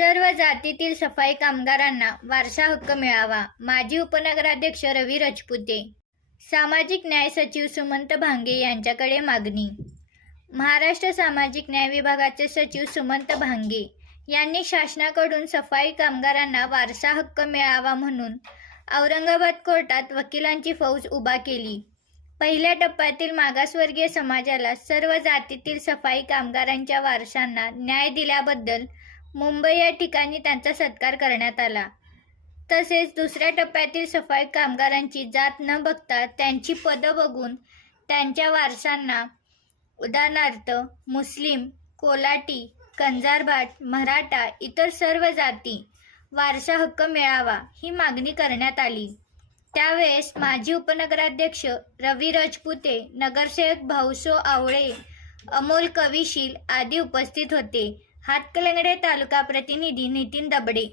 सर्व जातीतील सफाई कामगारांना वारसा हक्क मिळावा. माजी उपनगराध्यक्ष रवी रजपुते सामाजिक न्याय सचिव सुमंत भांगे यांच्याकडे मागणी. महाराष्ट्र सामाजिक न्याय विभागाचे सचिव सुमंत भांगे यांनी शासनाकडून सफाई कामगारांना वारसा हक्क मिळावा म्हणून औरंगाबाद कोर्टात वकिलांची फौज उभा केली. पहिल्या टप्प्यातील मागासवर्गीय समाजाला सर्व जातीतील सफाई कामगारांच्या वारसांना न्याय दिल्याबद्दल मुंबई या ठिकाणी त्यांचा सत्कार करण्यात आला. तसेच दुसऱ्या टप्प्यातील सफाई कामगारांची जात न बघता त्यांची पदं बघून त्यांच्या वारसांना उदाहरणार्थ मुस्लिम कोलाटी कंजारभाट मराठा इतर सर्व जाती वारसा हक्क मिळावा ही मागणी करण्यात आली. त्यावेळेस माजी उपनगराध्यक्ष रवी राजपुते नगरसेवक भाऊसो आवळे अमोल कविशील आदी उपस्थित होते. हातकलंगडे तालुका प्रतिनिधी नितीन दबडे.